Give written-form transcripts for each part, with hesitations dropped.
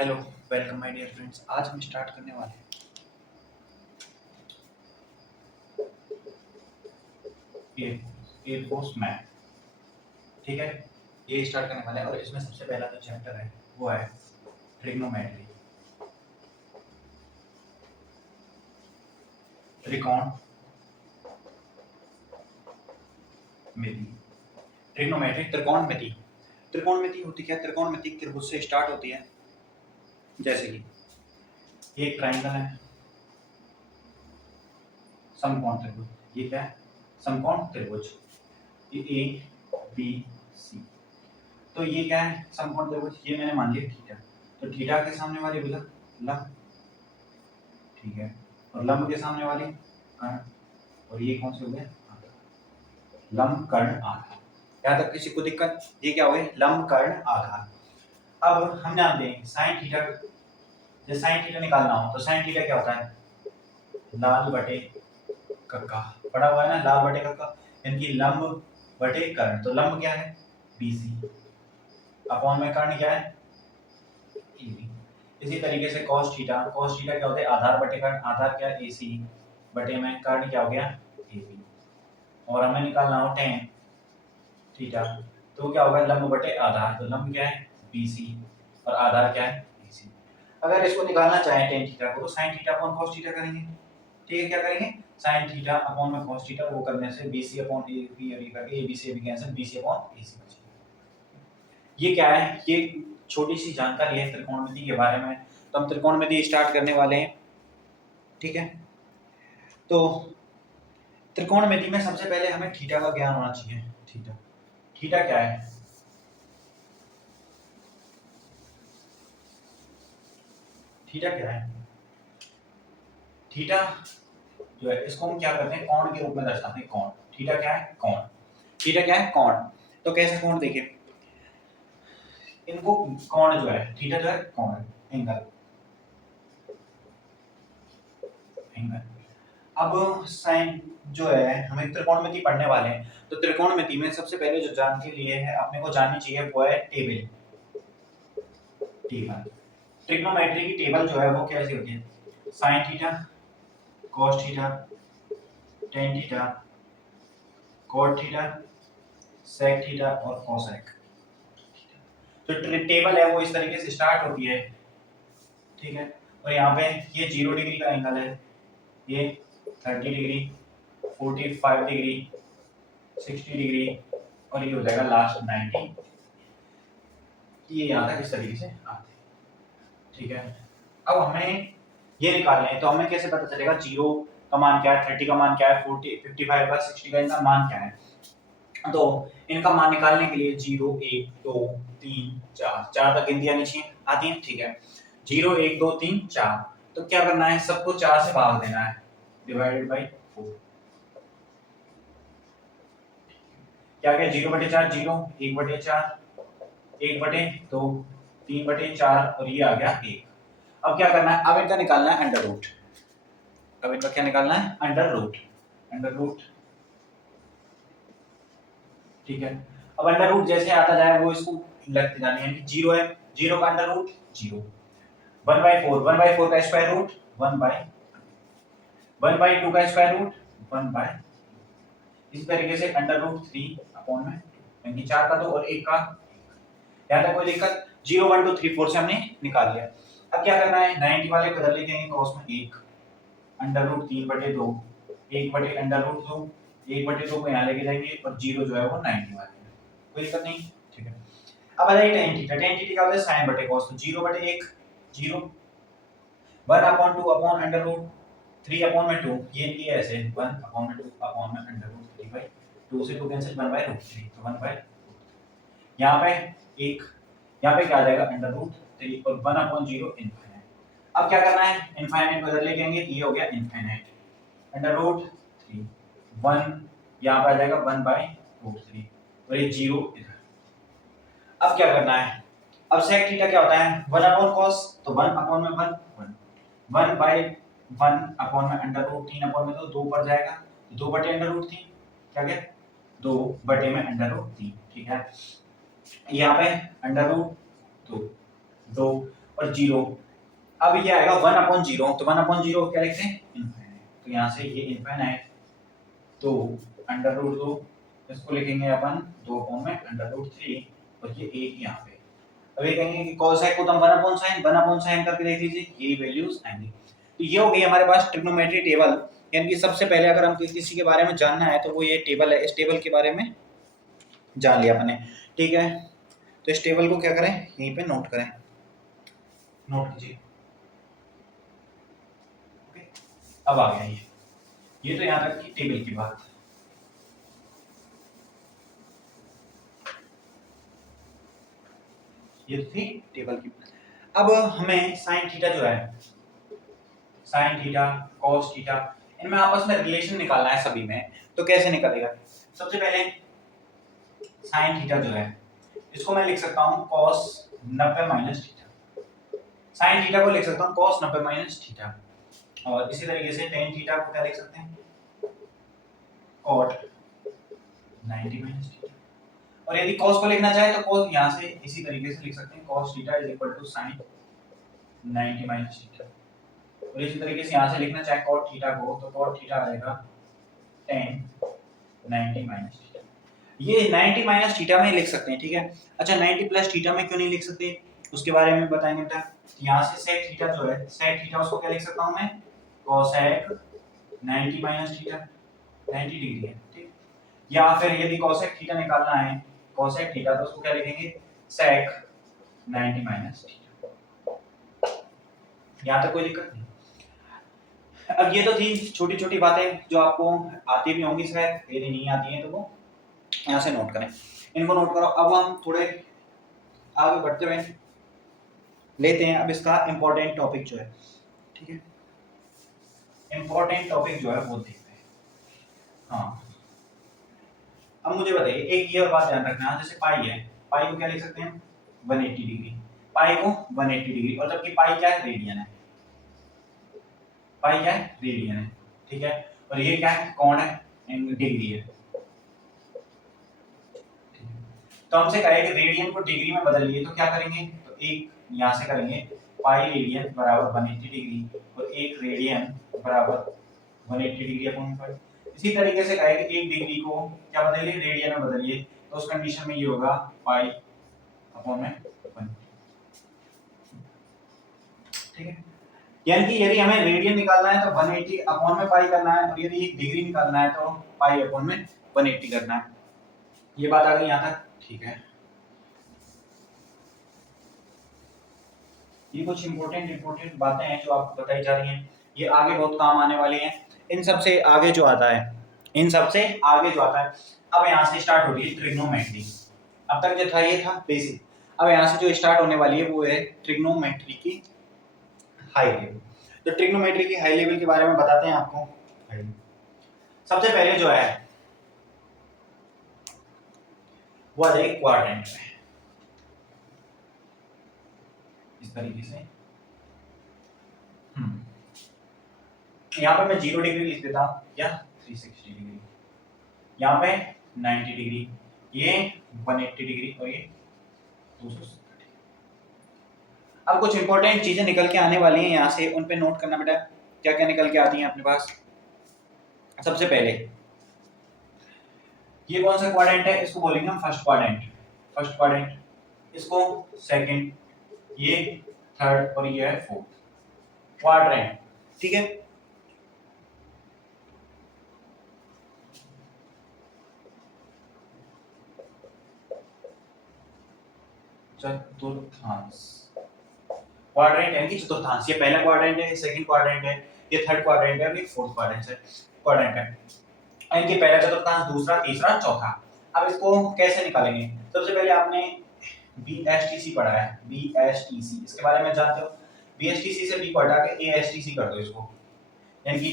Hello, welcome my dear friends. आज हम start करने वाले हैं एयरफोर्स मैथ। ठीक है, ये स्टार्ट करने वाले हैं और इसमें सबसे पहला जो चैप्टर है वो है ट्रिग्नोमेट्री, त्रिकोणमिति। ट्रिग्नोमेट्री त्रिकोणमिति। त्रिकोणमिति होती क्या है? त्रिकोणमिति त्रिभुज से स्टार्ट होती है। जैसे कि ये एक ट्राइंगल है, समकोण त्रिभुज। ये क्या है? समकोण त्रिभुज। ये ए बी सी। तो ये क्या है? समकोण त्रिभुज। ये मैंने मान लिया थीटा। तो थीटा के सामने वाली भुजा लंब, ठीक है, और लंब के सामने वाली कर्ण। और ये कौन से हो गए? लंब कर्ण आधार। यहाँ तक किसी को दिक्कत? ये क्या हो गए? लंब कर्ण आधार। अब हम जानते हैं साइन थीटा, जब साइन थीटा निकालना हो तो साइन थीटा क्या होता है? लाल बटे कक्का। पढ़ा हुआ है ना, लाल बटे कक्का, यानी कि लंब बटे कर्ण। तो लंब क्या है? बीसी, अपॉन में कर्ण क्या है? ईबी। इसी तरीके से cos थीटा, cos थीटा क्या होता है? आधार बटे कर्ण। आधार क्या है? AC बटे में कर्ण क्या हो गया? AB। और हमें निकालना हो tan थीटा, तो क्या होगा? लंब बटे आधार। तो लंब क्या है? BC और आधार क्या है? AC। अगर इसको निकालना चाहें tan थीटा को तो sin theta upon cos theta करेंगे। ठीक है, क्या करेंगे? sin थीटा अपॉन में cos थीटा, वो करने से BC अपॉन AB और ये करके AB से AB cancel, BC upon AC बचेगा। ये क्या है? ये छोटी सी जानकारी है त्रिकोणमिति के बारे में। तो हम त्रिकोणमिति स्टार्ट करने वाले हैं। ठीक है, तो त्रिकोणमिति में सबसे पहले हमें थीटा का ज्ञान होना चाहिए। थीटा, थीटा क्या है? थीटा क्या है? थीटा जो है इसको हम क्या करते हैं? कोण के रूप में दर्शाते हैं। कोण। थीटा क्या है? कोण। थीटा क्या है? कोण। तो कैसे कोण? देखिए, इनको कोण जो है, थीटा जो है कोण है, एंगल। एंगल। अब साइन जो है, हमें त्रिकोणमिति पढ़ने वाले हैं, तो त्रिकोणमिति में सबसे पहले जो जान के लिए है अपने को जाननी चाहिए वो है टेबल। टेबल, ट्रिग्नोमेट्री की टेबल जो है वो कैसी होती है? Sine theta, cos theta, tan theta, cot theta, sec theta और cosec। तो टेबल है वो इस तरीके से स्टार्ट होती है। ठीक है, और यहाँ पे ये 0 डिग्री का एंगल है, ये 30 डिग्री, 45 डिग्री, 60 डिग्री और ये हो जाएगा लास्ट 90। ये यहाँ तक इस तरीके से आते हैं। ठीक है, अब हमें ये निकालना है, तो हमें कैसे पता चलेगा 0 का मान क्या है, 30 का मान क्या है, 40, 55 का, 60 का इनका मान क्या है? तो इनका मान निकालने के लिए 0 1 2 3 4, 4 तक गिनतियां नीचे आती हैं। ठीक है, 0 1 2 3 4, तो क्या करना है? सबको 4 से भाग देना है, डिवाइडेड बाय 4। क्या क्या? 0/4 0, 1/4 1/2 3/4 और ये आ गया 1। अब क्या करना है? अब इनका निकालना है अंडर रूट। अब इनका क्या निकालना है? Under root. अंडर रूट, ठीक है। अब अंडर रूट जैसे आता जाए वो इसको लगते जाने हैं कि 0 है, 0 का अंडर रूट 0, 1/4, 1/4 का स्क्वायर रूट 1/2 का स्क्वायर रूट 1/, इस तरीके से अंडर रूट 3 अपॉन में 2, यानी 4 का 2 और 1 का। यहाँ तक कोई दिक्कत? 0 1 2 3 4 से हमने निकाल लिया। अब क्या करना है? 90 वाले को इधर लेके आएंगे, cos में 1 अंडर रूट 3/2, 1 बटे अंडर रूट 2, 1/2 को यहाँ लेके जाएंगे और 0 जो है वो 90 वाले में, कोई दिक्कत नहीं। ठीक है, अब आ जाइए tan थीटा। tan थीटा क्या होता है? sin बटे cos। तो 0/1 0, 1 upon 2 upon under root 3 upon में 2, ये ऐसे 1 अपॉन में 2 अपॉन में अंडर रूट 3/2 से 2 कैंसिल, 1/√3, तो 1/, यहाँ पे 1, यहाँ पे क्या आ जाएगा? अंडर रूट 3 और 1/0 इनफाइनाइट। अब क्या करना है? इनफाइनाइट को इधर लेके आएंगे, ये हो गया इनफाइनाइट, अंडर रूट 3 1, यहाँ पे आ जाएगा 1/√3 और ये 0 इधर। अब क्या करना है? अब sec थीटा क्या होता है? 1/cos, तो 1 अपॉन में 1 1, 1/1 अपॉन में अंडर रूट 3 अपॉन में 2, 2 पर जाएगा, 2 बटे अंडर रूट 3, क्या गया? 2 बटे में अंडर रूट 3। ठीक है, यहाँ पे अंडर रूट 2 2 और 0, अब ये आएगा 1/0, तो 1/0 क्या लिखते हैं, इनफाइनाइट, तो यहाँ से ये इनफाइनाइट, तो √2 इसको लिखेंगे अपन 2/√3 और ये 1 यहाँ पे। अब ये कहेंगे कि cosec को तो हम 1/sin करके देख लीजिए, ये वैल्यूज आएंगी। तो ये हो गई हमारे पास ट्रिग्नोमेट्री टेबल, यानी कि सबसे पहले अगर हम किसी के बारे में जानना है तो वो ये टेबल है, इस टेबल के बारे में जान लिया अपने, ठीक है। तो इस टेबल को क्या करें, यहीं पे नोट करें, नोट कीजिए। अब आ गया ये तो यहाँ तक की टेबल की बात। ये थी टेबल की। अब हमें साइन थीटा जो है, साइन थीटा कॉस थीटा, इनमें आपस में रिलेशन निकालना है सभी में, तो कैसे निकलेगा। सबसे पहले साइन थीटा जो है इसको मैं लिख सकता हूँ cos 90 minus theta, sine theta को लिख सकता हूँ cos 90 माइनस थीटा, और इसी तरीके से टेन थीटा को क्या लिख सकते हैं, cot 90 माइनस थीटा। और यदि cos को लिखना चाहे तो cos यहाँ से इसी तरीके से लिख सकते हैं, cos theta is equal to sin 90 minus theta. और इसी तरीके से यहाँ से लिखना चाहे cot थीटा को, तो cot थीटा आएगा tan 90 माइनस थीटा। ये 90 माइनस थीटा में लिख सकते हैं, ठीक है। अच्छा 90 प्लस थीटा में क्यों नहीं लिख सकते, उसके बारे में बताएंगे बेटा। यहाँ से sec थीटा जो है, sec थीटा उसको क्या लिख सकता हूँ मैं, cosec 90 माइनस थीटा, 90 डिग्री है, ठीक। या फिर यदि cosec थीटा निकालना है, cosec थीटा, तो उसको क्या लिखेंगे, sec 90 माइनस थीटा। यहाँ तक कोई दिक्कत नहीं। अब ये तो थी छोटी छोटी बातें जो आपको आती भी होंगी शायद, यदि नहीं आती हैं तो वो यहाँ से नोट करें, इनको नोट करो। अब हम थोड़े आगे बढ़ते हुए लेते हैं अब इसका इंपॉर्टेंट टॉपिक जो है, ठीक है, इंपॉर्टेंट टॉपिक जो है वो देखते हैं। हाँ अब मुझे बताइए एक ये और बात ध्यान रखना, जैसे पाई है, पाई को क्या लिख सकते हैं, 180 डिग्री, पाई को 180 डिग्री, और जबकि पाई क्या है, रेडियन है, पाई क्या है, रेडियन है, ठीक है। और ये क्या है, कोण है, डिग्री है। तो हमसे कहा है कि रेडियन को डिग्री में बदलिए, तो क्या करेंगे, तो एक यहाँ से करेंगे, पाई रेडियन बराबर 180 डिग्री और एक रेडियन बराबर 180 डिग्री अपॉन पाई। इसी तरीके से कहा है कि एक डिग्री को क्या बदलिए, रेडियन में बदलिए, तो उस कंडीशन में ये होगा पाई अपॉन में 1, ठीक है। यानी कि यदि हमें रेडियन निकालना है तो 180 अपॉन में पाई करना है, और यदि डिग्री निकालना है तो पाई अपॉन में 180 करना है। ये बात आ गई यहाँ तक, ठीक है। ये कुछ इंपॉर्टेंट बातें हैं जो आपको बताई जा रही हैं, ये आगे बहुत काम आने वाली हैं। इन सब से आगे जो आता है, इन सब से आगे जो आता है, अब यहाँ से स्टार्ट हो रही है ट्रिग्नोमेट्री। अब तक जो था ये था बेसिक, अब यहाँ से जो स्टार्ट होने वाली है वो है ट्रिग्नोमेट्री की हाई लेवल। तो ट्रिग्नोमेट्री की हाई लेवल के बारे में बताते हैं आपको। सबसे पहले जो है वो आ जाएगी क्वाड्रेंट में, इस तरीके से। यहाँ पे मैं 0 डिग्री लिख देता हूँ या 360 डिग्री, यहाँ पे 90 डिग्री, ये 180 डिग्री और ये 270। अब कुछ इंपॉर्टेंट चीजें निकल के आने वाली हैं यहाँ से, उन पे नोट करना बेटा, क्या क्या निकल के आती हैं अपने पास। सबसे पहले ये कौन सा क्वाड्रेंट है, इसको बोलेंगे हम फर्स्ट क्वाड्रेंट, फर्स्ट क्वाड्रेंट, इसको सेकंड, ये थर्ड और ये है फोर्थ क्वाड्रेंट, ठीक है। चतुर्थांश, क्वाड्रेंट यानी कि चतुर्थांश, ये पहला क्वाड्रेंट है, सेकंड क्वाड्रेंट है, ये थर्ड क्वाड्रेंट है और ये फोर्थ क्वाड्रेंट है। इनके पहला चतुर्थांश, दूसरा, तीसरा, चौथा। अब इसको कैसे निकालेंगे, सबसे पहले आपने BSTC पढ़ा है, BSTC इसके बारे में जानते हो। BSTC से B को हटा के ASTC कर दो इसको, यानी कि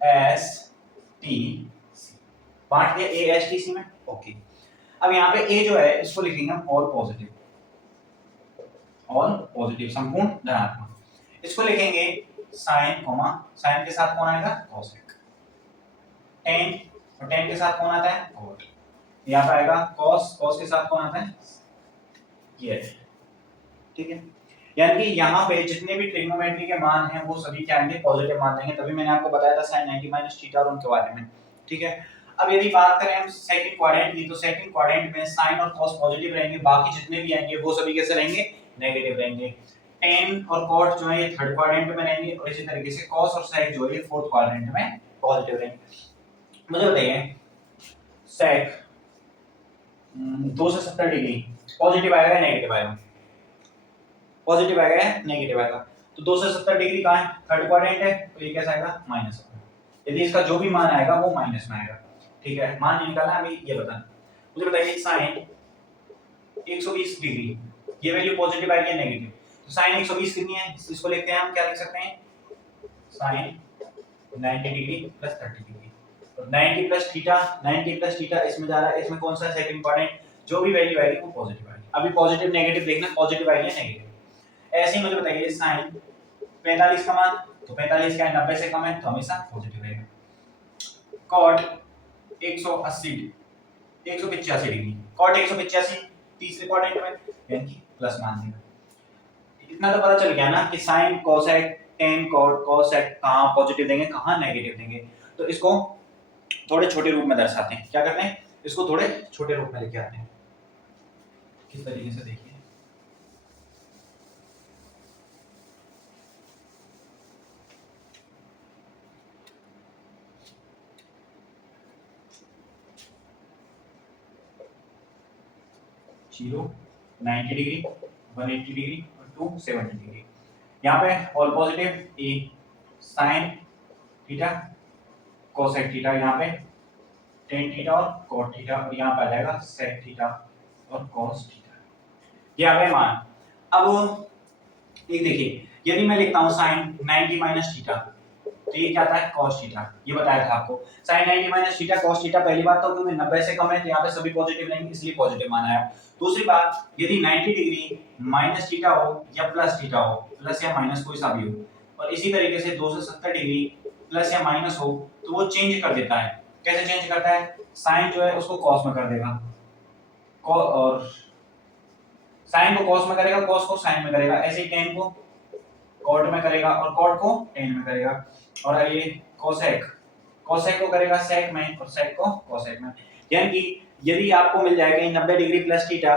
ASTC बांट दिया ASTC में, ओके। अब यहाँ पे A जो है इसको लिखेंगे हम ऑल पॉजिटिव, ऑल पॉजिटिव संपूर्ण धनात्मक, इसको लिखेंगे साइन कोमा, साइन के साथ कौन आएगा, कोसेक, टेन और टेन के साथ कौन आता है, कोट, यहाँ पे आएगा कॉस, कॉस के साथ कौन आता है, ये, ठीक है। यानी कि यहाँ पे जितने भी ट्रिग्नोमेट्री के मान हैं वो सभी क्या आएंगे, पॉजिटिव मान देंगे। तभी मैंने आपको बताया था sin 90 माइनस थीटा और उनके बारे में, ठीक है। अब यदि बात करें हम सेकंड क्वाड्रेंट की, तो सेकंड क्वाड्रेंट में sin और cos पॉजिटिव रहेंगे, बाकी जितने भी आएंगे वो सभी कैसे रहेंगे, नेगेटिव रहेंगे। tan और cot जो है ये थर्ड क्वाड्रेंट में रहेंगे, और इसी तरीके से cos और sec जो है ये फोर्थ क्वाड्रेंट में पॉजिटिव रहेंगे। मुझे बताइए sec 270 डिग्री पॉजिटिव आएगा या नेगेटिव आएगा, पॉजिटिव आएगा या नेगेटिव आएगा। तो 270 डिग्री कहाँ है, थर्ड क्वाड्रेंट है, तो ये कैसा आएगा, माइनस। यदि इसका जो भी मान आएगा वो माइनस में आएगा, ठीक है। मान नहीं निकालना, अभी ये बताना। मुझे बताइए sin 120 डिग्री, ये वैल्यू पॉजिटिव आएगी या नेगेटिव। तो sin 120 कितनी है, इसको लिखते हैं हम, क्या लिख सकते हैं, sin 90 डिग्री प्लस 30 डिग्री। तो 90 प्लस थीटा, 90 प्लस थीटा इसमें जा रहा है, इसमें कौन सा सेकंड क्वाड्रेंट, जो भी वैल्यू आएगी वो पॉजिटिव आएगी। अभी पॉजिटिव नेगेटिव देखना, पॉजिटिव आएगी या नेगेटिव। ऐसे ही मुझे बताइए sin 45 का मान, तो 45 क्या है, 90 से कम है, तो हमेशा पॉजिटिव रहेगा। cot 180 185 डिग्री, cot 185 तीसरे क्वाड्रेंट में, यानी कि प्लस मान देगा। इतना तो पता चल गया ना कि sin cosec tan cot cosec कहां पॉजिटिव देंगे, कहां नेगेटिव देंगे। तो इसको थोड़े छोटे रूप में दर्शाते हैं, क्या करते हैं, इसको थोड़े छोटे रूप में लेके आते हैं। किस तरीके से, देखिए 0 90 डिग्री 180 डिग्री और 270 डिग्री। यहाँ पे ऑल पॉजिटिव, ए साइन थीटा कोसेक थीटा, यहाँ पे टेन थीटा और कोट थीटा, और यहाँ पे आ जाएगा सेक थीटा और कोस थीटा। ये आ गए मान। अब एक देखिए, यदि मैं लिखता हूँ साइन 90 माइनस थीटा, तो ये क्या आता है, cos थीटा। ये बताया था आपको, sin 90 minus theta cos theta. पहली बात तो क्योंकि 90 से कम है तो यहाँ पे सभी पॉजिटिव रहेंगे, इसलिए पॉजिटिव मान आया। दूसरी बात, यदि 90 डिग्री माइनस थीटा हो या प्लस थीटा हो, प्लस या माइनस कोई सा भी हो, और इसी तरीके से 270 डिग्री प्लस या माइनस हो, तो वो चेंज कर देता है। कैसे चेंज करता है, साइन जो है उसको cos में कर देगा, और साइन को cos में करेगा, cos को sin में करेगा, ऐसे ही tan को cot में करेगा और cot को tan में करेगा। और ये कोसेक, कोसेक को करेगा सेक में और सेक को कोसेक में। यानी कि यदि आपको मिल जाएगा कि 90 डिग्री प्लस थीटा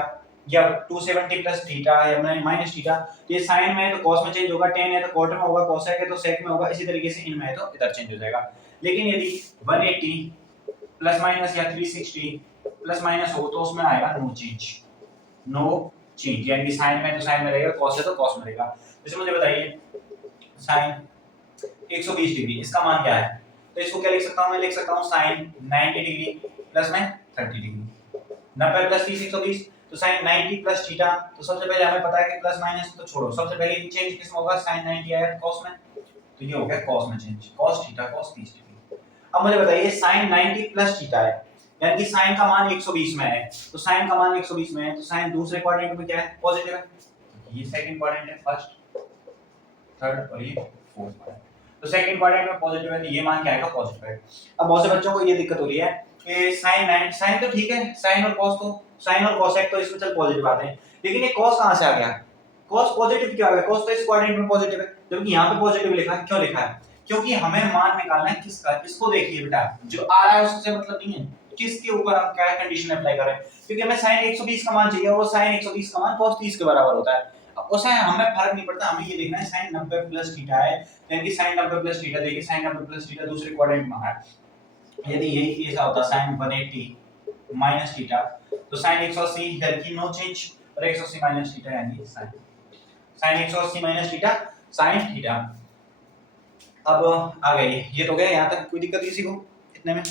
या 270 प्लस थीटा या माइनस थीटा, तो ये साइन में है तो cos में चेंज होगा, tan है तो cot में होगा, कोसेक है तो सेक में होगा, इसी तरीके से इनमें है तो इधर चेंज हो जाएगा। लेकिन यदि 180 प्लस माइनस या 360 प्लस माइनस हो तो उसमें आएगा नो चेंज, नो चेंज। यानी कि साइन में तो साइन में रहेगा, cos है तो cos में रहेगा। जैसे मुझे बताइए साइन 120 डिग्री, इसका मान क्या है, तो इसको क्या लिख सकता हूं, मैं लिख सकता हूं sin 90 डिग्री प्लस में 30 डिग्री। 90 प्लस 30 120, तो sin 90 प्लस थीटा। तो सबसे पहले हमें पता है कि प्लस माइनस तो छोड़ो, सबसे पहले चेंज किस में होगा, sin 90 आया cos में, तो ये हो गया cos में change, cos theta cos 30 degree. अब मुझे बताइए sin 90 प्लस थीटा है, यानी कि sin का मान 120 में है, तो sin का मान 120 में है, तो sin दूसरे क्वाड्रेंट में क्या है, पॉजिटिव है। ये सेकंड क्वाड्रेंट है, फर्स्ट थर्ड और ये फोर्थ क्वाड्रेंट। तो सेकंड क्वाड्रेंट में पॉजिटिव है, तो ये मान क्या आएगा, पॉजिटिव है। अब बहुत से बच्चों को ये दिक्कत हो रही है कि sin तो ठीक है, sin और cos तो, sin और cosec तो इसमें चल पॉजिटिव आते हैं, लेकिन ये cos कहां से आ गया, cos पॉजिटिव क्यों आ गया, cos तो इस क्वाड्रेंट में पॉजिटिव है, जबकि यहां पे पॉजिटिव लिखा है। क्यों लिखा है, क्योंकि हमें मान निकालना है किसका, इसको देखिए बेटा, जो आ रहा है उससे मतलब नहीं है, किसके ऊपर हम क्या कंडीशन अप्लाई कर रहे हैं, क्योंकि हमें sin 120 का मान चाहिए, और sin 120 का मान cos 30 के बराबर होता है। उससे हमें फर्क नहीं पड़ता, हमें ये देखना है sin 90 प्लस थीटा है, यानी कि sin 90 प्लस थीटा, देखिए sin 90 प्लस थीटा दूसरे क्वाड्रेंट में है। यदि यही ऐसा होता sin 180 माइनस थीटा, तो sin 180 यानी कि नो चेंज, और 180 माइनस थीटा यानी sin 180 minus theta sin theta. अब आ गए ये तो गया, यहां तक कोई दिक्कत किसी को इतने में।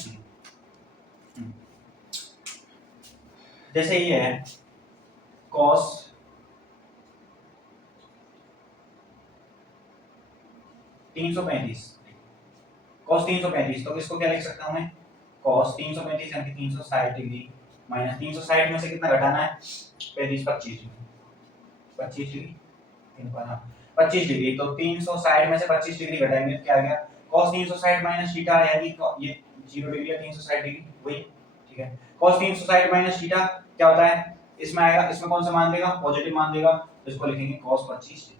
जैसे ये है cos 335, cos 335, तो इसको क्या लिख सकता हूं मैं, cos 335 यानी कि 360 डिग्री माइनस 360 में से कितना घटाना है, 25 डिग्री 25 डिग्री 25 डिग्री, तो 360 में से 25 डिग्री घटाएंगे तो क्या आ गया, cos 360 माइनस थीटा, यानी ये 0 डिग्री या 360 डिग्री वही, ठीक है। cos 360 माइनस थीटा क्या होता है, इसमें आएगा, इसमें कौन सा मान देगा, पॉजिटिव मान देगा, तो इसको लिखेंगे cos 25 डिग्री।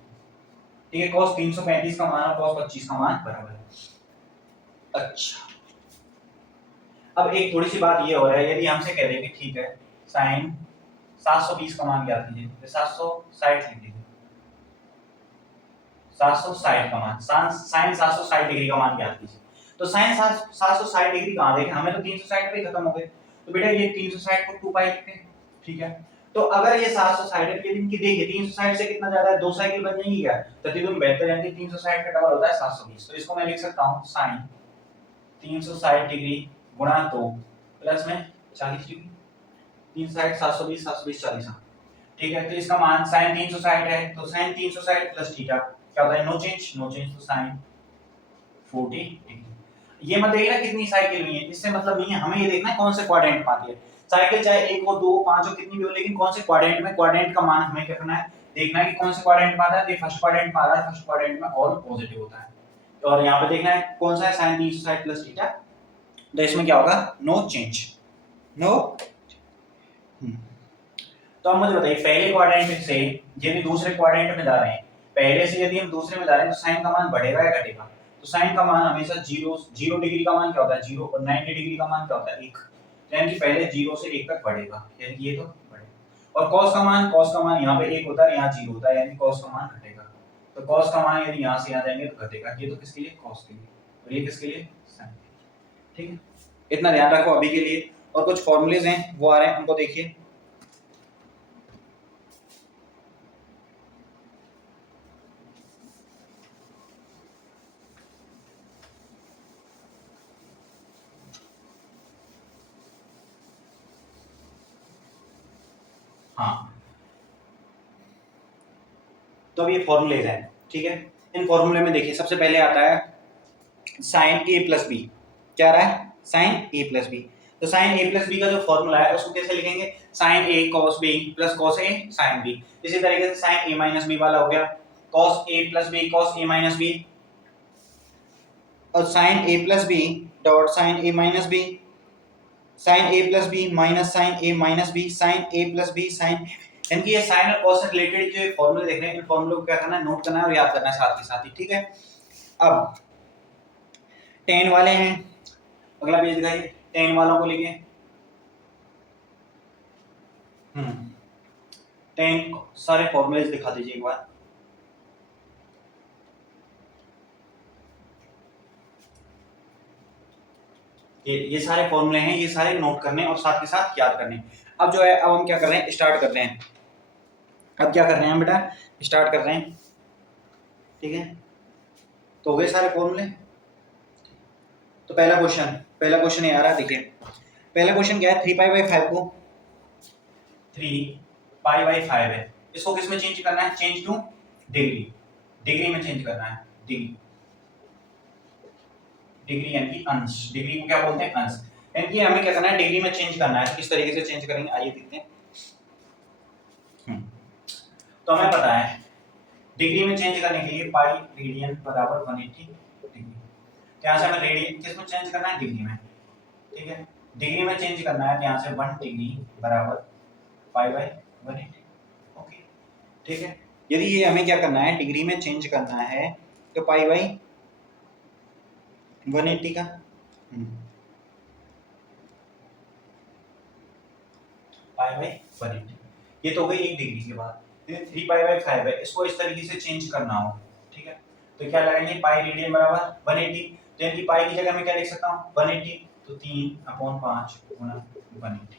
ठीक है, cos 335 का मान और cos 25 का मान बराबर है। अच्छा, अब एक थोड़ी सी बात ये हो रहा है, यदि हमसे कह दें कि ठीक है sin 720 का मान ज्ञात कीजिए, तो 760 लिख दीजिए, 760 का मान, sin 760 डिग्री का मान ज्ञात कीजिए। तो sin 760 डिग्री कहां देखें, हमें तो 360 पे खत्म हो गए, तो बेटा ये 360 को 2 पाई लिखते हैं। ठीक है, तो अगर ये 760 है, ये इनकी देखिए 360 से कितना ज्यादा है, 2 साइकिल बन जाएंगी क्या, प्रतिबिंब बेहतर यानी 360 का डबल होता है 720। तो इसको मैं लिख सकता हूं sin 360 डिग्री गुणा 2 प्लस में 40 डिग्री, 360 720 720 40। ठीक है, तो इसका मान sin 360 है, तो sin 360 प्लस थीटा क्या होता है, नो चेंज, नो चेंज, तो sin 40 डिग्री। ये मत देखना कितनी साइकिल हुई है, इससे मतलब नहीं है, हमें ये देखना है कौन से क्वाड्रेंट में आती है साइकिल, चाहे 1 हो 2 5 हो कितनी भी हो, लेकिन कौन से क्वाड्रेंट में, क्वाड्रेंट का मान हमें क्या करना है, देखना है कि कौन से क्वाड्रेंट में आता है। फर्स्ट क्वाड्रेंट में आ रहा है, फर्स्ट क्वाड्रेंट में ऑल पॉजिटिव होता है, तो और यहाँ पे देखना है कौन सा है, sin 360 प्लस थीटा, तो इसमें क्या होगा, नो चेंज, नो। तो अब मुझे बताइए पहले क्वाड्रेंट से यदि दूसरे क्वाड्रेंट में जा रहे हैं, पहले से यदि हम दूसरे में जा रहे हैं, तो साइन का मान बढ़ेगा या घटेगा, तो साइन का मान हमेशा 0 डिग्री का मान क्या होता है 0, और 90 डिग्री का मान क्या होता है 1, यानी कि पहले 0 से 1 तक बढ़ेगा, यानी कि ये तो बढ़ेगा। और cos का मान यहाँ पे 1 होता है, यहाँ 0 होता है, यानी cos का मान घटेगा, तो cos का मान यदि यहाँ से यहाँ जाएंगे तो घटेगा, ये तो किसके लिए, cos के लिए, और ये किसके लिए, sin। ठीक है, इतना ध्यान रखो अभी के लिए। और कुछ फॉर्मूलेज हैं वो आ रहे हैं, उनको देखिए। हाँ, तो अब ये फॉर्मूलेज हैं, ठीक है। इन फॉर्मूले में देखिए सबसे पहले आता है साइन ए प्लस बी, क्या आ रहा है, साइन ए प्लस बी। तो साइन ए प्लस बी का जो फॉर्मूला है उसको कैसे लिखेंगे, sign A cos B plus cos A sine B. इसी तरीके से साइन ए माइनस बी वाला हो गया cos A plus B cos A minus B, और साइन ए प्लस बी डॉट साइन ए माइनस बी, साइन ए प्लस बी माइनस साइन ए minus B, sign ए plus B sign, यानी कि ये साइन और कॉस से related जो फॉर्मूले देख रहे हैं, इन फॉर्मूलों को क्या करना है, नोट करना है और याद करना है साथ के साथ ही। ठीक है, अब टेन वाले हैं, अगला पेज दिखाइए, टेन वालों को लिखिए। टेन सारे फॉर्मूले दिखा दीजिए एक बार। ये सारे फॉर्मूले हैं, ये सारे नोट करने और साथ के साथ याद करने। अब जो है, अब हम क्या कर रहे हैं, स्टार्ट कर रहे हैं। अब क्या कर रहे हैं बेटा, स्टार्ट कर रहे हैं। ठीक है, तो हो गए सारे फॉर्मूले। तो पहला क्वेश्चन ये आ रहा है, देखिए पहला क्वेश्चन क्या है, 3π/5 को 3π/5 है, इसको किस में चेंज करना है, चेंज टू डिग्री में चेंज करना है, डिग्री यानी कि अंश, डिग्री को क्या बोलते हैं, अंश, यानी कि हमें क्या करना है, डिग्री में चेंज करना है। तो किस तरीके से चेंज करेंगे, आइए देखते हैं। तो हमें पता है डिग्री में चेंज करने के लिए पाई रेडियन बराबर 180 डिग्री, यहाँ से हमें रेडियन किस में चेंज करना है, डिग्री में। ठीक है, डिग्री में चेंज करना है, तो यहाँ से 1 डिग्री बराबर π/180। ओके, ठीक है, यदि ये हमें क्या करना है, डिग्री में चेंज करना है, तो π/180 का π/180, ये तो हो गई 1 डिग्री के बाद। 3π/5 है, इसको इस तरीके से चेंज करना हो, ठीक है, तो क्या लगाएंगे, पाई रेडियन बराबर 180, तो यानी कि पाई की जगह मैं क्या लिख सकता हूँ 180, तो 3/5 गुना 180,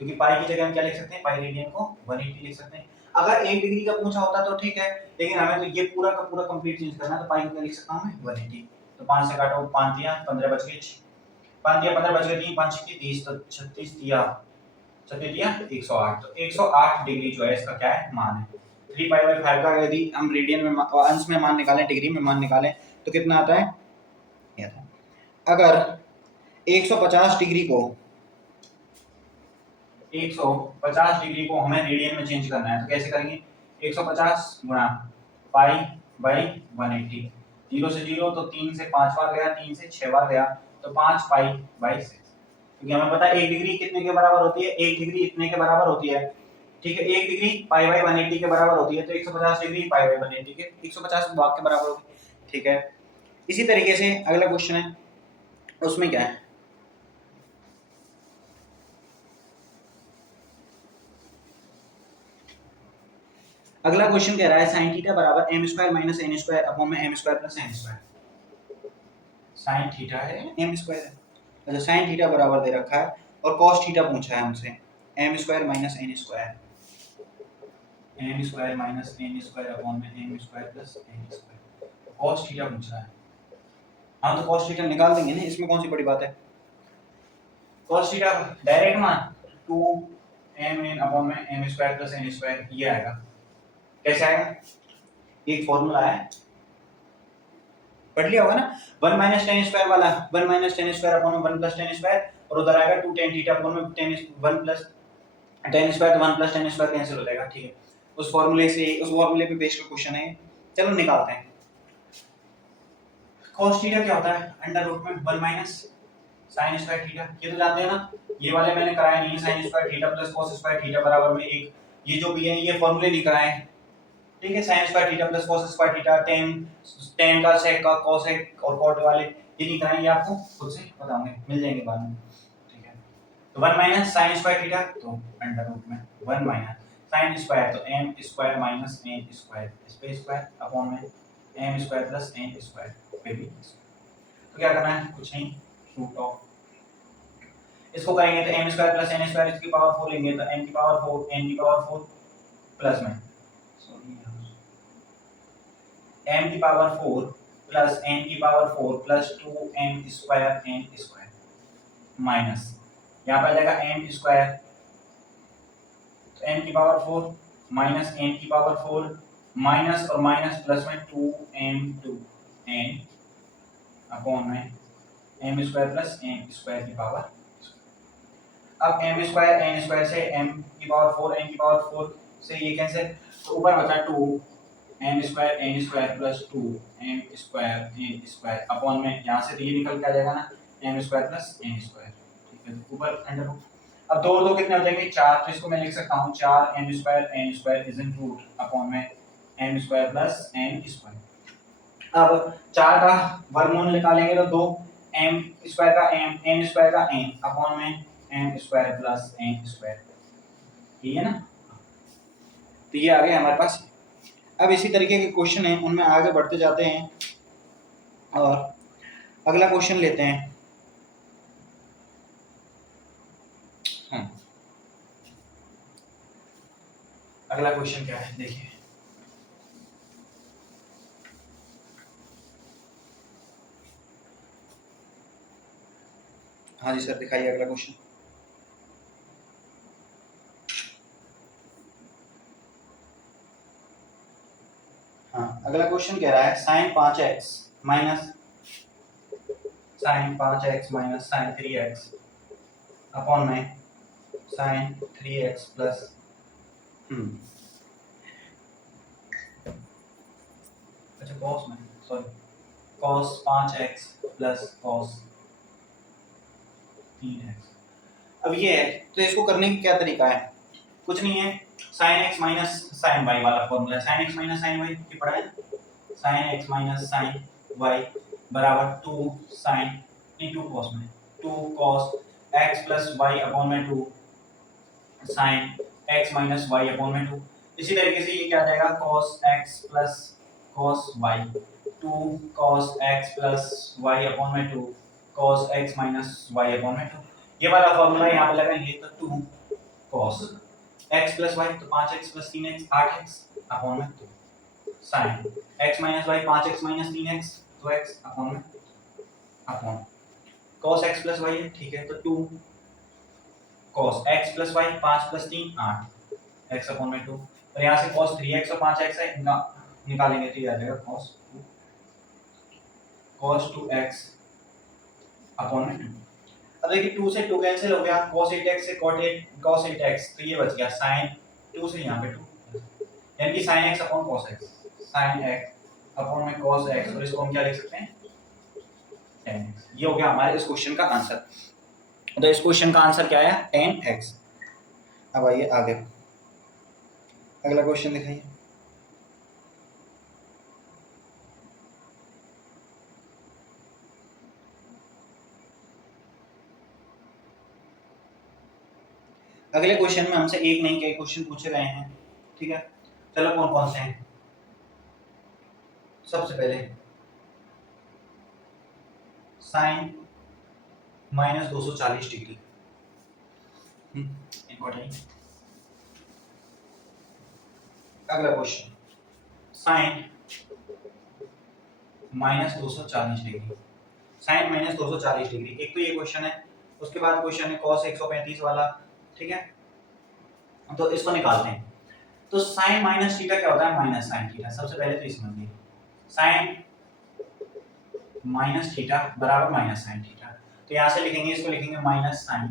क्योंकि पाई की जगह हम क्या लिख सकते हैं, पाई रेडियन को 180 लिख सकते हैं। अगर 1 डिग्री का पूछा होता तो ठीक है, लेकिन हमें तो ये पूरा का पूरा कंप्लीट चेंज करना है, तो पाई को क्या लिख सकता हूं मैं 180, तो 5 से काटो, 5 दिया 15 बच गए, 5 दिया 15 बच गए, 3 5 30, तो 36 दिया 108, तो 108 डिग्री जो है इसका क्या है, मान है। 3π/5 का यदि हम रेडियन में अंश में मान निकालें, डिग्री में मान निकालें, तो कितना आता है, अगर 150 डिग्री को 150 डिग्री को हमें रेडियन में चेंज करना है, तो कैसे करेंगे, 150 गुणा π/180, 0 से 0 तो 3 से 5 बार गया, 3 से 6 बार गया, तो 5π/6, क्योंकि हमें पता है 1 डिग्री कितने के बराबर होती है, 1 डिग्री इतने के बराबर होती है, ठीक है। 1 डिग्री पाई बाई 180 के बराबर होती है, तो 150 डिग्री पाई बाई 180 के 150 भाग के बराबर होती है, ठीक है। इसी तरीके से अगला क्वेश्चन है, उसमें क्या है, अगला क्वेश्चन कह रहा है sin थीटा बराबर m square minus n square upon में m square plus n square. sin theta है m स्क्वायर है, अच्छा sin थीटा बराबर दे रखा है और cos थीटा पूछा है हमसे m square minus n square, m square minus n square upon में m square plus n square, cos theta पूछा है। हाँ तो cos थीटा निकाल देंगे ना, इसमें कौन सी बड़ी बात है। cos थीटा डायरेक्ट मान 2mn अपॉन में m square plus n square, ये आएगा। कैसे आएगा, एक फॉर्मूला है, पढ़ लिया होगा ना, 1 माइनस टेन स्क्वायर वाला, 1 माइनस टेन स्क्वायर अपॉन में 1 प्लस टेन स्क्वायर, और उधर आएगा 2 टेन थीटा अपॉन में 10 1 प्लस टेन स्क्वायर, तो 1 प्लस टेन स्क्वायर कैंसिल हो जाएगा, ठीक है। उस फॉर्मूले से, उस फॉर्मूले पे बेस्ड क्वेश्चन है, चलो निकालते हैं। cos थीटा क्या होता है, अंडर रूट में 1 माइनस sin स्क्वायर थीटा, ये तो जानते हैं ना, ये वाले मैंने कराए नहीं, sin square theta plus cos square theta बराबर में एक, ये जो भी है ये फॉर्मूले नहीं कराए, ठीक है। sin square theta plus cos square theta, tan का sec का cosec और cot वाले ये नहीं कराएंगे, आपको खुद से बताऊंगे, मिल जाएंगे बाद में, ठीक है। तो 1 माइनस sin स्क्वायर थीटा, तो अंडर रूट में 1 माइनस sin स्क्वायर, तो m square minus n square, इस पे स्क्वायर अपॉन में m square plus n square पे भी, तो क्या करना है, कुछ नहीं, रूट ऑफ, इसको करेंगे तो m square plus n square, इसकी पावर 4 लेंगे तो n की पावर 4 प्लस में m की पावर 4 प्लस n की power 4 plus 2m square n square minus, यहाँ पर आ जाएगा m स्क्वायर, तो m की पावर 4 माइनस n की पावर 4 माइनस और माइनस प्लस में 2m अपॉन में m square plus n square की पावर। अब m स्क्वायर n स्क्वायर से m की पावर 4 n की पावर 4 से ये कैंसिल, तो ऊपर बचा 2 m square n square plus 2 m square n square upon में, यहाँ से तो ये निकल के आ जाएगा ना m square plus n square, ठीक है। तो ऊपर अंडर रूट, अब दो दो कितने हो जाएंगे, 4, तो इसको मैं लिख सकता हूँ 4 m square n square is in root upon में m square plus n square. अब 4 का वर्गमूल निकालेंगे तो 2 m स्क्वायर का m n स्क्वायर का n अपॉन में m square plus n square, ठीक है ना। तो ये आ गया हमारे पास। अब इसी तरीके के क्वेश्चन हैं, उनमें आगे बढ़ते जाते हैं और अगला क्वेश्चन लेते हैं। अगला क्वेश्चन क्या है देखिए, हाँ जी सर दिखाइए अगला क्वेश्चन। हाँ अगला क्वेश्चन कह रहा है sin 5x minus sin 3x upon में sin 3x प्लस अच्छा cos में sorry cos 5x plus cos 3x। अब ये है तो इसको करने की क्या तरीका है, कुछ नहीं है, sin x minus sin y वाला फॉर्मूला है, sin x minus sin y की पढ़ा है, sin x minus sin y बराबर 2 sin into cos में 2 cos x plus y upon में 2 sin x minus y upon में 2। इसी तरीके से ये क्या आ जाएगा cos x plus cos y 2 cos x plus y upon में 2 cos x minus y upon में 2। ये वाला फॉर्मूला यहाँ पे लगाएंगे तो 2 cos x प्लस y, तो 5x plus 3x 8x upon में 2 sin x minus y 5x minus 3x 2x upon में upon cos x plus y है, ठीक है, तो 2 cos x plus y 5 plus 3 8 x upon में 2, और यहाँ से cos 3x और 5x है, इनका निकालेंगे तो ये आ जाएगा cos 2x अपॉन में 2। अब देखिए 2 से 2 कैंसिल हो गया, cos 8x से cos 8x, तो ये बच गया sin 2 से यहाँ पे 2, यानी कि sin x upon cos x, sin x upon में cos x, और इसको हम क्या लिख सकते हैं tan x। ये हो गया हमारे इस क्वेश्चन का आंसर। तो इस क्वेश्चन का आंसर क्या आया 10x। अब आइए आगे, अगला क्वेश्चन दिखाइए। अगले क्वेश्चन में हमसे एक नहीं कई क्वेश्चन पूछे गए हैं, ठीक है। चलो कौन कौन से हैं। सबसे पहले साइन -240 डिग्री, इंपॉर्टेंट। अगला question sine -240 degree, sine -240 degree, एक तो ये क्वेश्चन है। उसके बाद क्वेश्चन है cos 135 वाला, ठीक है। तो इसको निकालते हैं। तो साइन माइनस थीटा क्या होता है, माइनस साइन थीटा। सबसे पहले तो इसमें समझिए, साइन माइनस थीटा बराबर माइनस साइन थीटा। तो यहां से लिखेंगे, इसको लिखेंगे माइनस साइन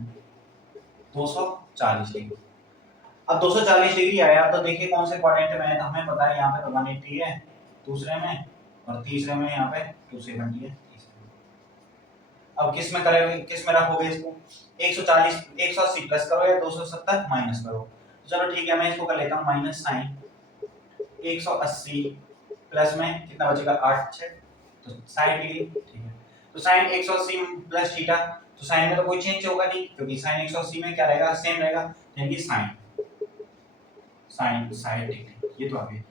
240 डिग्री। अब 240 डिग्री आया तो देखिए कौन से क्वाड्रेंट में है, तो हमें पता है यहाँ पे 180 है दूसरे में, और तीसरे में यहाँ पे 270 है। अब किस में करोगे, किस में रखोगे इसको, 140 180 प्लस करो या 270 माइनस करो। चलो ठीक है, मैं इसको कर लेता हूँ माइनस साइन 180 प्लस में कितना बचेगा 8 6, तो 60 डिग्री, ठीक है। तो साइन 180 प्लस थीटा, तो साइन में तो कोई चेंज होगा नहीं, क्योंकि साइन 180 में क्या रहेगा, सेम रहेगा, यानी कि साइन साइन 60 डिग्री। ये तो आ गया,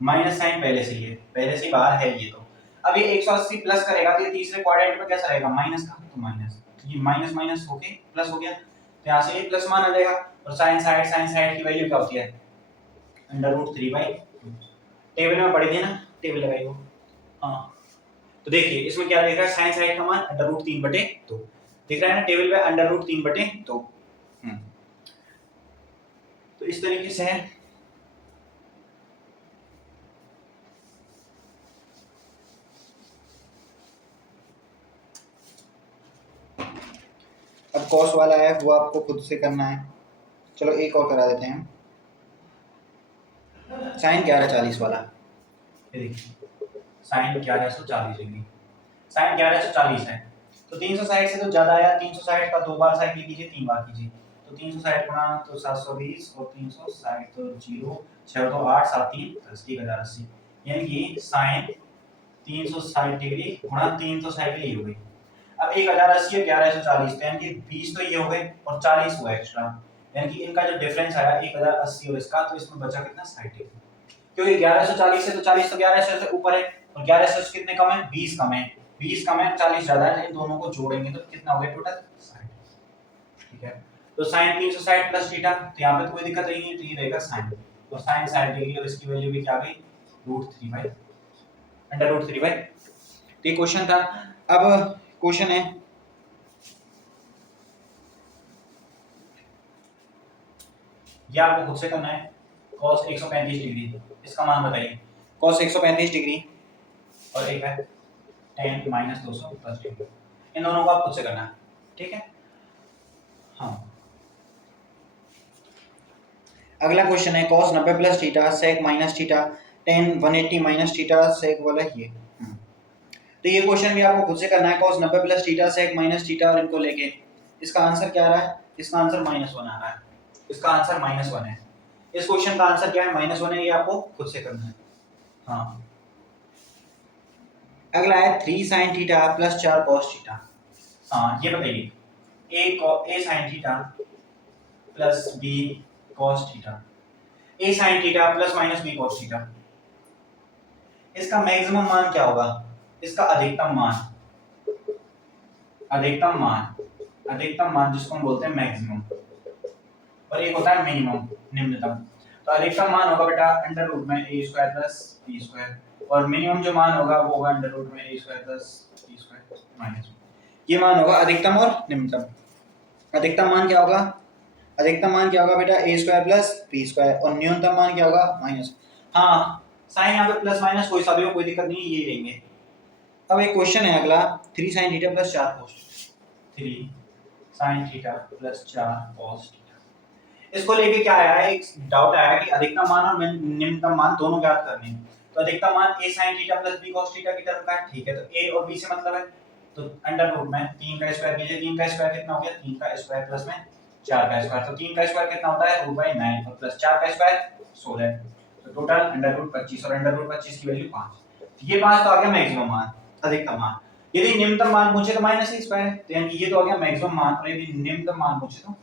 माइनस साइन पहले से ही है, पहले से ही बाहर है ये। तो अब ये 180 प्लस करेगा तो ये तीसरे क्वाड्रेंट में कैसा रहेगा, माइनस का, तो माइनस, ये माइनस माइनस होके प्लस हो गया, तो यहाँ से ये प्लस मान आ जाएगा। और साइन साइड की वैल्यू क्या होती है, √3/2। टेबल में पढ़ी थी ना, टेबल लगाई हो, हाँ। तो देखिए इसमें क्या लिखा है, साइन साइड का मान √3/2 दिख रहा है ना टेबल पे, √3/2। तो इस तरीके से है। अब कॉस वाला है वो आपको खुद से करना है। चलो एक और करा देते हैं, साइन 1140 वाला। ये देखिए साइन 1140 डिग्री, साइन 1140 है, तो 360 से तो ज्यादा आया, 360 का 2 बार साइन कीजिए, 3 बार कीजिए, तो 360 गुणा तो 720 और 360 तो 0 6 तो 8 7 3 10 1080, यानी कि साइन 360 डिग्री गुणा 360 ये हो गई। अब 1080 और 1140, यानी कि 20 तो ये हो गए और 40 हुआ एक्स्ट्रा, यानी कि इनका जो डिफरेंस आया 1080 और इसका, तो इसमें बचा कितना 60 डिग्री, क्योंकि 1140 से तो 40 तो 1100 से ऊपर है, और 1100 से कितने कम है, 20 कम है, 20 कम है 40 ज्यादा है, इन दोनों को जोड़ेंगे तो कितना हो गया टोटल 60, ठीक है। तो sin 360 प्लस थीटा, तो यहाँ पे तो कोई दिक्कत नहीं है, तो ये रहेगा sin, और sin 60 डिग्री और इसकी वैल्यू भी क्या आ गई √3/, तो ये क्वेश्चन था। अब क्वेश्चन है, ये आपको खुद से करना है, cos 135 डिग्री, इसका मान बताइए, cos 135 डिग्री और एक है tan -210 डिग्री, इन दोनों को आप खुद से करना है, ठीक है। हाँ, अगला क्वेश्चन है cos 90 plus theta sec minus theta tan 180 minus theta sec वाला ये। तो ये क्वेश्चन भी आपको खुद से करना है, cos 90 plus theta sec minus theta, और इनको लेके इसका आंसर क्या आ रहा है, इसका आंसर -1 आ रहा है, इसका आंसर -1 है। इस क्वेश्चन का आंसर क्या है, -1 है, ये आपको खुद से करना है। हाँ, अगला है 3 sin theta plus 4 cos theta. हाँ, ये बताइए a sin theta plus b cos theta, a sin theta plus minus b cos theta, इसका मैक्सिमम मान क्या होगा, इसका अधिकतम मान, अधिकतम मान जिसको हम बोलते हैं मैक्सिमम, और एक होता है मिनिमम निम्नतम। तो अधिकतम मान होगा बेटा √में a² प्लस b², और मिनिमम जो मान होगा वो होगा √में a² प्लस b² माइनस, ये मान होगा अधिकतम और निम्नतम। अधिकतम मान क्या होगा, अधिकतम मान क्या होगा बेटा a² प्लस b², और न्यूनतम मान क्या होगा माइनस। हाँ, साइन यहाँ पे प्लस माइनस कोई सा भी हो, कोई दिक्कत नहीं है, ये रहेंगे। अब एक क्वेश्चन है अगला, 3 sin theta plus 4 cos, 3 sin theta plus 4 cos theta, इसको लेके क्या आया है, एक डाउट आया कि अधिकतम मान और निम्नतम मान दोनों ज्ञात करने हैं। तो अधिकतम मान a sin theta plus b cos theta की तरफ का है, ठीक है, तो a और b से मतलब है, तो अंडर रूट में 3 का स्क्वायर कीजिए, 3 का स्क्वायर कितना हो गया, 3 का स्क्वायर प्लस में 4 का स्क्वायर, तो 3 का स्क्वायर कितना होता है रूट बाई 9 और प्लस 4 का स्क्वायर 16, तो टोटल अंडर रूट 25 और अंडर रूट 25 की वैल्यू 5। ये 5 तो आ गया मैक्सिमम मान, अधिकतम मान। यदि निम्नतम मान पूछे तो माइनस ही स्क्वायर, तो यानी कि ये तो आ गया मैक्सिमम मान, और यदि निम्नतम मान पूछे तो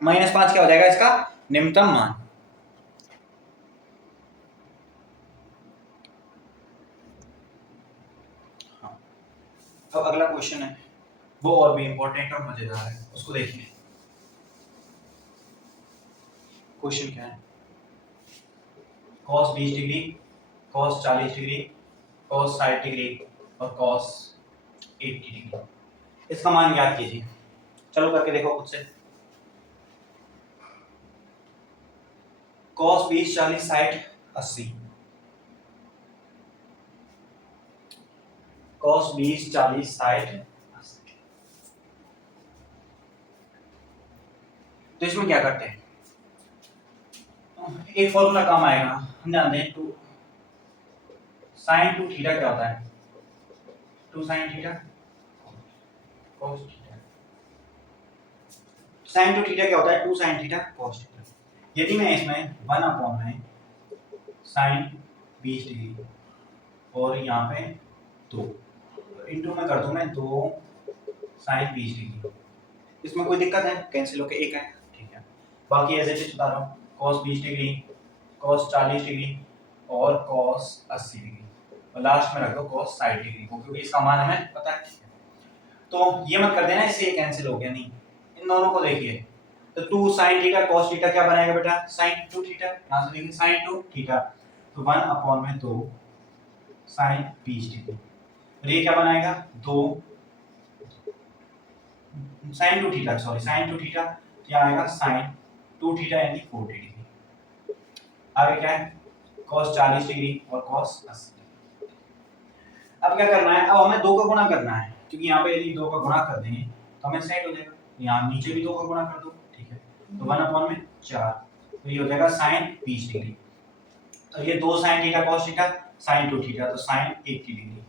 -5 क्या हो जाएगा इसका निम्नतम मान। हाँ। अब अगला क्वेश्चन है वो और भी इंपॉर्टेंट और मजेदार है, उसको देखिए। क्वेश्चन क्या है, cos 20 degree, cos 40 degree, cos 60 degree और cos 80 डिग्री, इसका मान ज्ञात कीजिए। चलो करके देखो खुद से। cos 20 40 60 80, cos 20 40 60 80, तो इसमें क्या करते हैं, एक फॉर्मूला काम आएगा, हम जानते हैं 2 sin 2 थीटा क्या होता है, 2 sin theta cos theta, sin 2 theta क्या होता है 2 sin थीटा cos थीटा। यदि मैं इसमें 1 अपॉन में sin 20 डिग्री और यहाँ पे 2 इंटू में कर दूं मैं 2 sin 20 डिग्री, इसमें कोई दिक्कत है, कैंसिल होके एक है, ठीक है। बाकी एज इट इज बता रहा हूँ, cos 20 डिग्री, cos 40 डिग्री और cos 80 डिग्री, और लास्ट में रख दो cos 60 डिग्री को, क्योंकि इसका मान हमें पता है, ठीक है। तो ये मत कर देना इससे ये कैंसिल हो गया, नहीं, इन दोनों को देखिए, तो 2 sin थीटा cos थीटा क्या बनाएगा बेटा sin 2 थीटा, यहाँ से देखिए sin 2 थीटा, तो 1 अपॉन में 2 sin 20 डिग्री, और ये क्या बनाएगा 2 sin 2 theta, sorry sin 2 theta, क्या आएगा sin 2 थीटा यानी 40 डिग्री। आगे क्या है cos 40 डिग्री और cos 80 डिग्री। अब क्या करना है, अब हमें 2 का गुणा करना है, क्योंकि यहाँ पे यदि 2 का गुणा कर देंगे तो हमें सेट हो जाएगा, यहाँ नीचे भी 2 का गुणा कर दो, ठीक है, तो 1 अपॉन में 4, तो ये हो जाएगा sin 20 डिग्री, तो ये 2 sin theta cos theta sin 2 theta, तो sin 80 डिग्री,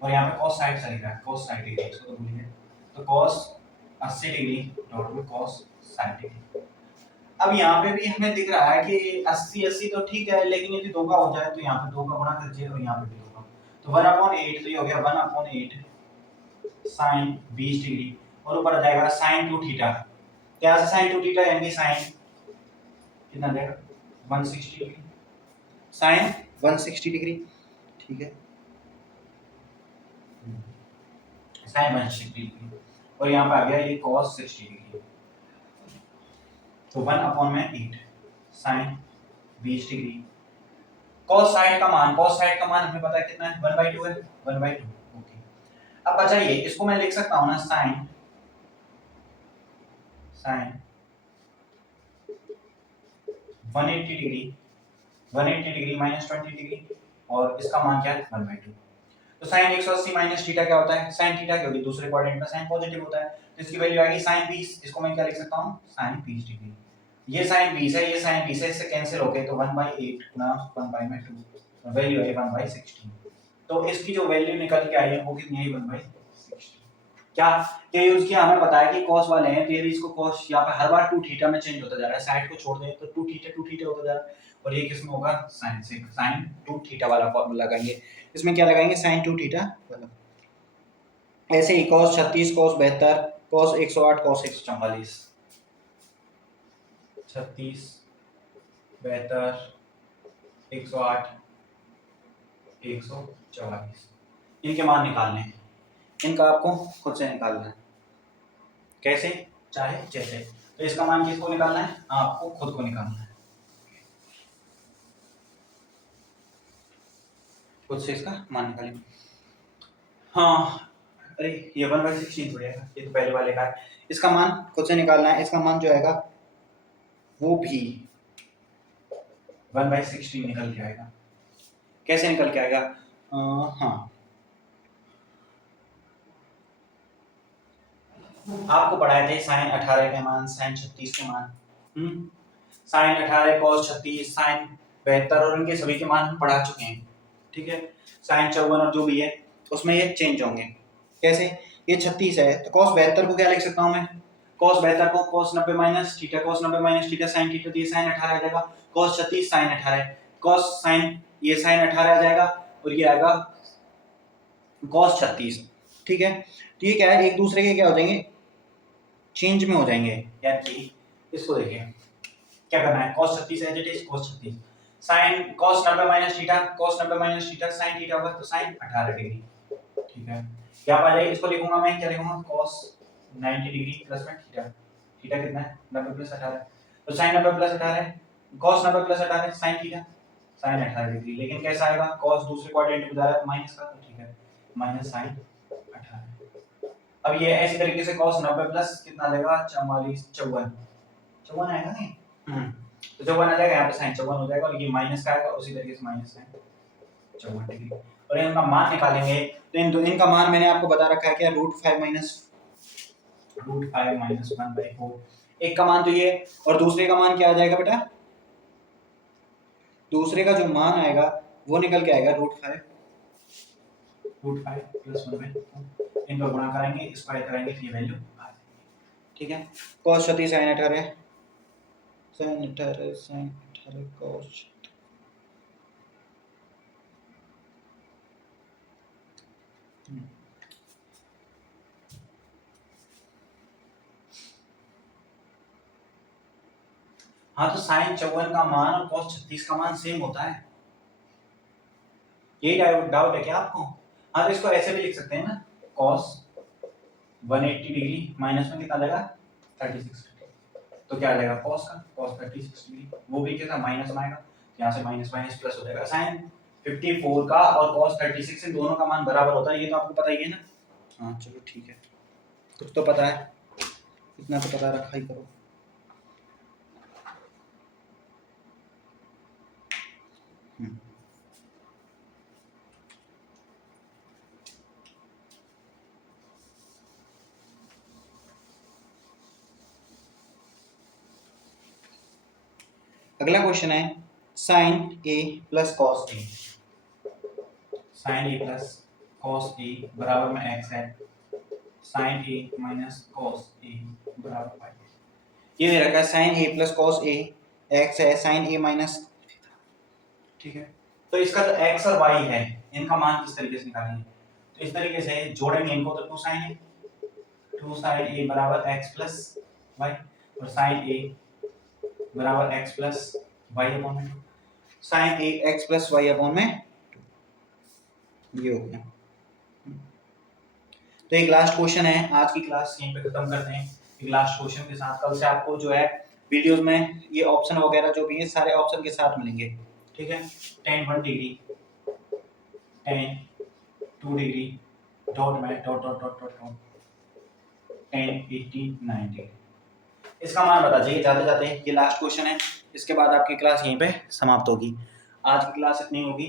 और यहाँ पे cos 60 चलेगा, cos 60 डिग्री इसको तो भूलिए, तो cos 80 डिग्री डॉट में cos 60 डिग्री। अब यहाँ पे भी हमें दिख रहा है कि 80 80 तो ठीक है, लेकिन यदि 2 का हो जाए तो यहाँ पे 2 का गुणा कीजिए और यहाँ पे भी 2 का, तो 1/8, तो ये हो गया 1/8 sin 20 डिग्री, और ऊपर आ जाएगा sin 2 थीटा, क्या से sin 2 थीटा यानी sin कितना देगा 160 डिग्री, sin 160 डिग्री, ठीक है, sin 160 डिग्री, और यहाँ पे आ गया ये cos 60 डिग्री, तो 1/8 sin 20 डिग्री, cos 60 का मान, cos 60 का मान हमें पता है कितना है 1/2 है, 1/2, ओके। अब बचाइए, इसको मैं लिख सकता हूँ ना sin 180 degree, 180 degree minus 20 degree, और इसका मान क्या है 1/2, तो sin 180 माइनस थीटा क्या होता है sin थीटा, क्योंकि दूसरे क्वाड्रेंट में sin पॉजिटिव होता है, तो इसकी वैल्यू आएगी sin 20, इसको मैं क्या लिख सकता हूँ sin 20 डिग्री, ये sin 20 है, ये sin 20 है, इससे कैंसिल हो गए, तो 1/8 गुना 1/2, वैल्यू है 1/16, तो इसकी जो वैल्यू निकल के आई है वो कितनी है 1/16। क्या क्या यूज किया, हमें पता है कि cos वाले हैं, तो ये इसको cos यहाँ पे हर बार 2 थीटा में चेंज होता जा रहा है, साइड को छोड़ दें तो 2 थीटा होता जा रहा है, और ये किसमें होगा sin 2 थीटा वाला फॉर्मूला लगाएंगे, इसमें क्या लगाएंगे sin 2 थीटा वाला, ऐसे ही cos 36 cos 72 cos 108 cos 144, 36 72 108 144, इनके मान निकालने हैं, इनका आपको खुद से निकालना है, कैसे चाहे जैसे, तो इसका मान किसको निकालना है, आपको खुद को निकालना है, खुद से इसका मान निकालेंगे। हाँ, अरे ये 1/16 हो जाएगा, ये तो पहले वाले का है, इसका मान खुद से निकालना है, इसका मान जो आएगा वो भी 1/16 निकल के आएगा, कैसे निकल के आएगा, हाँ, आपको पढ़ाए थे sin 18 के मान, sin 36 के मान, sin 18 cos 36 sin 72 और इनके सभी के मान हम पढ़ा चुके हैं, ठीक है, sin 54 और जो भी है उसमें ये चेंज होंगे। कैसे? ये 36 है तो cos 72 को क्या लिख सकता हूँ मैं? cos 72 को cos 90 minus theta, cos 90 minus theta sin theta, तो ये sin 18 आ जाएगा। cos 36 sin 18 है, cos sin ये sin 18 आ जाएगा और ये आएगा cos 36। ठीक है, तो ये क्या है, एक दूसरे के क्या हो जाएंगे, चेंज में हो जाएंगे। यार कि इसको देखिए क्या करना है, cos 36 as it is cos 36 sin cos 90 minus theta, cos 90 minus theta sin theta होगा तो sin 18 डिग्री। ठीक है, क्या आ जाएगा, इसको लिखूंगा मैं, क्या लिखूंगा, cos 90 डिग्री प्लस में थीटा, थीटा कितना है 90 प्लस 18, तो sin 90 plus 18 cos 90 plus 18 sin theta sin 18 degree. लेकिन कैसा आएगा, cos दूसरे क्वाड्रेंट में जा रहा है माइनस का, तो ठीक है माइनस sin 18। अब ये ऐसी तरीके से cos 90 प्लस कितना देगा 44 54 आएगा नहीं, तो 54 आ जाएगा, यहाँ पे sin 54 हो जाएगा और ये माइनस का आएगा, उसी तरीके से माइनस sin 54 डिग्री। और इनका मान निकालेंगे तो इनका मान मैंने आपको बता रखा है क्या, √5 माइनस 1/4। एक का मान तो ये, और दूसरे का मान क्या आ जाएगा बेटा, दूसरे का जो मान आएगा वो निकल के आएगा √5 प्लस 1/4। इनको गुणा कराएंगे, स्क्वायर कराएंगे तो ये वैल्यू आ जाएगी। ठीक है, cos 36 sin 18 cos। हाँ तो sin 54 का मान और cos 36 का मान सेम होता है, यही डाउट है क्या आपको? हाँ तो इसको ऐसे भी लिख सकते हैं ना, cos 180 डिग्री माइनस में कितना लगेगा 36, तो क्या आ जाएगा cos का cos 36 डिग्री, वो भी कैसा माइनस में आएगा, यहाँ से माइनस माइनस प्लस हो जाएगा। sin 54 का और cos 36 से दोनों का मान बराबर होता है, ये तो आपको पता ही है ना। हाँ चलो ठीक है, कुछ तो पता है, इतना तो पता रखा ही करो। अगला क्वेश्चन है sin a plus cos a, sin a plus cos a बराबर में x है, sin a minus cos a बराबर पाई। ये दे रखा है sin a plus cos a, x है sin a माइनस, ठीक है, तो इसका जो x और y है इनका मान किस तरीके से निकालेंगे, तो इस तरीके से जोड़ेंगे इनको, तो 2 sin a बराबर x प्लस y और sin a बराबर x प्लस y अपॉन में 2, sin a x plus y upon में 2, ये हो गया। तो एक लास्ट क्वेश्चन है, आज की क्लास यहीं पे खत्म करते हैं एक लास्ट क्वेश्चन के साथ। कल से आपको जो है वीडियोस में ये ऑप्शन वगैरह जो भी है सारे ऑप्शन के साथ मिलेंगे। ठीक है, tan 1 degree, tan 2 degree, dot में dot dot dot dot tan 89 degree, इसका मान बता दीजिए जाते जाते। ये लास्ट क्वेश्चन है, इसके बाद आपकी क्लास यहीं पे समाप्त होगी। आज की क्लास इतनी होगी,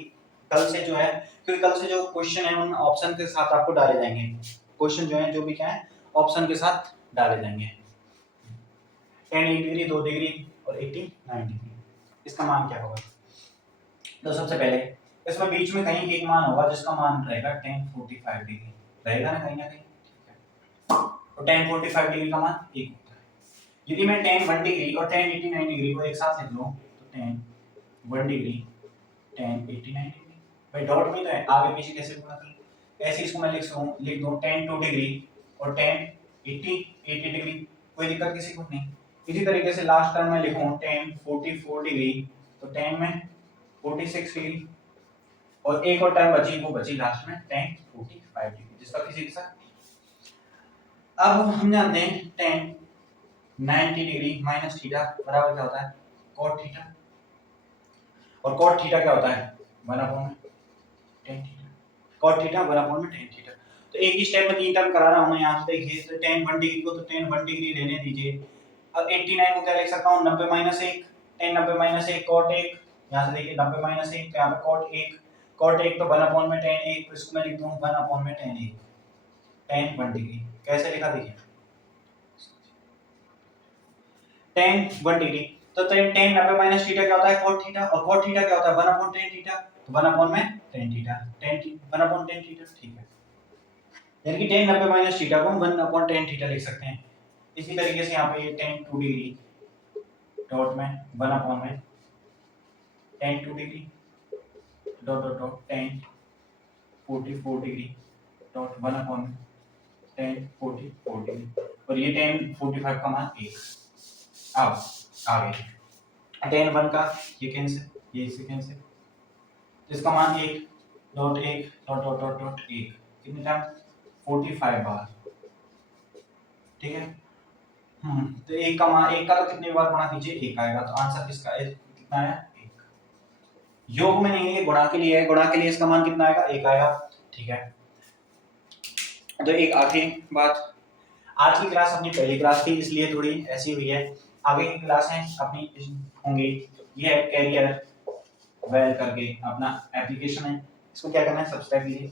कल से जो है, क्योंकि कल से जो क्वेश्चन है उन ऑप्शन के साथ आपको डाले जाएंगे, क्वेश्चन जो है जो भी क्या है ऑप्शन के साथ डाले जाएंगे। tan 1 डिग्री 2 डिग्री और 89 डिग्री, इसका मान क्या होगा? तो सबसे पहले इसमें बीच में कहीं एक मान होगा जिसका मान रहेगा tan 45 डिग्री, रहेगा ना कहीं ना कहीं। तो tan 45 डिग्री का मान 1 होता है। यदि मैं tan 1 डिग्री और tan 89 डिग्री को एक साथ लिख लूं तो tan 1 डिग्री tan 89 डिग्री, भाई डॉट में तो है, आगे पीछे कैसे गुणा करें, ऐसे इसको मैं लिख दूं tan 2 डिग्री और tan 80 डिग्री, कोई दिक्कत किसी को नहीं। इसी तरीके से लास्ट टर्म में लिखूं tan 44 डिग्री तो tan में 46 डिग्री, और एक और टर्म बची वो बची लास्ट में tan 45 डिग्री, जिसका किसी के साथ। अब हम जानते हैं tan 90 डिग्री माइनस थीटा बराबर क्या होता है cot थीटा, और cot थीटा क्या होता है 1/tan theta, cot theta 1/tan theta. तो एक ही स्टेप में तीन टर्म करा रहा हूं मैं यहाँ से, देखिए तो tan 1 डिग्री को तो tan 1 डिग्री लेने दीजिए। अब 89 को क्या लिख सकता हूँ 90 माइनस 1, tan 90 माइनस 1 cot 1, यहाँ से देखिए 90 माइनस 1 तो यहाँ पे cot 1 तो 1/tan 1, तो इसको मैं लिख दूँ 1/tan 1, tan 1 डिग्री कैसे लिखा देखिए tan 1 डिग्री, तो tan 90 माइनस थीटा क्या होता है cot थीटा, और cot थीटा क्या होता है 1/tan थीटा, तो 1/tan theta, tan 1/tan theta, ठीक है। यानी कि tan 90 माइनस थीटा को हम 1/tan थीटा लिख सकते हैं। इसी तरीके से यहाँ पे ये tan 2 डिग्री डॉट में 1 में tan 2 degree dot dot dot tan 44 degree dot 1 में tan 44 डिग्री और ये tan 45 का मान 1। अब आगे tan 1 का ये कैंसिल, ये इससे कैंसिल, इसका मान 1 dot 1 dot dot dot dot 1 कितने टाइम 45 बार, ठीक है। तो 1 का मान 1 का तो कितने बार गुणा कीजिए 1 आएगा, तो आंसर किसका कितना आया 1। योग में नहीं है, गुणा के लिए है, गुणा के लिए इसका मान कितना आएगा 1 आएगा, ठीक है। तो एक आखिरी बात, आज की क्लास अपनी पहली क्लास थी इसलिए थोड़ी ऐसी हुई है, आगे की क्लास है अपनी होंगी, ये है कैरियर वेल करके अपना एप्लीकेशन है, इसको क्या करना है सब्सक्राइब कीजिए।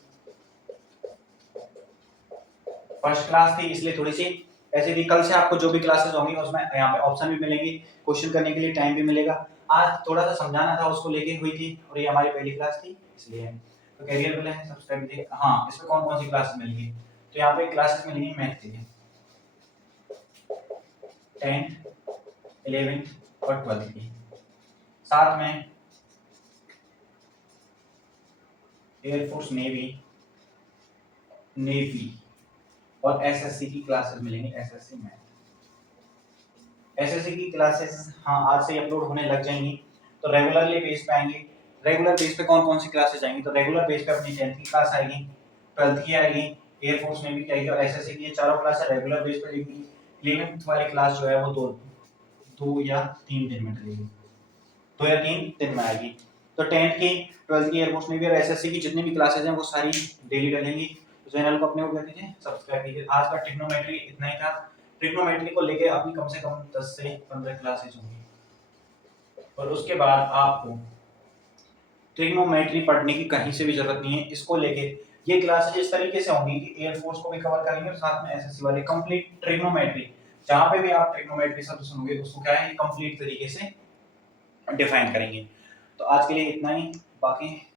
फर्स्ट क्लास थी इसलिए थोड़ी सी ऐसे थी, कल से आपको जो भी क्लासेस होंगी उसमें यहाँ पे ऑप्शन भी मिलेंगे, क्वेश्चन करने के लिए टाइम भी मिलेगा। आज थोड़ा सा समझाना था उसको लेके हुई थी और ये हमारी पहली क्लास थी इसलिए। तो कैरियर वाले हैं सब्सक्राइब कीजिए। हाँ, इसमें कौन कौन सी क्लासेस मिलेंगी, तो यहाँ पे क्लासेस मिलेंगी मैथ के लिए 10th 11th और 12th की, साथ में एयरफोर्स नेवी और एसएससी की क्लासेस मिलेंगी, एसएससी मैथ। एसएससी की क्लासेस हाँ आज से अपलोड होने लग जाएंगी, तो रेगुलरली बेस पे आएंगी। रेगुलर बेस पे कौन कौन सी क्लासेस आएंगी, तो रेगुलर बेस पे अपनी 10th की क्लास आएगी, 12th की आएगी, एयरफोर्स नेवी की आएगी और एसएससी की, ये चारों क्लास रेगुलर बेस पे आएगी। 11th वाली क्लास जो है वो दो या 3 दिन में चलेगी, 2 या 3 दिन में आएगी। तो 10th की 12th की एयरफोर्स नेवी और एसएससी की जितनी भी क्लासेस हैं वो सारी डेली डलेंगी। चैनल को अपने को कर दीजिए सब्सक्राइब कीजिए। आज का ट्रिग्नोमेट्री इतना ही था। ट्रिग्नोमेट्री को लेके अपनी कम से कम 10 से 15 क्लासेस होंगी और उसके बाद आपको ट्रिग्नोमेट्री पढ़ने की कहीं से भी जरूरत नहीं है। इसको लेके ये क्लासेस इस तरीके से होंगी कि एयरफोर्स को भी कवर करेंगे और साथ में एसएससी वाले कंप्लीट ट्रिग्नोमेट्री, जहां पे भी आप ट्रिग्नोमेट्री शब्द सुनोगे उसको क्या है कंप्लीट तरीके से डिफाइन करेंगे। तो आज के लिए इतना ही, बाकी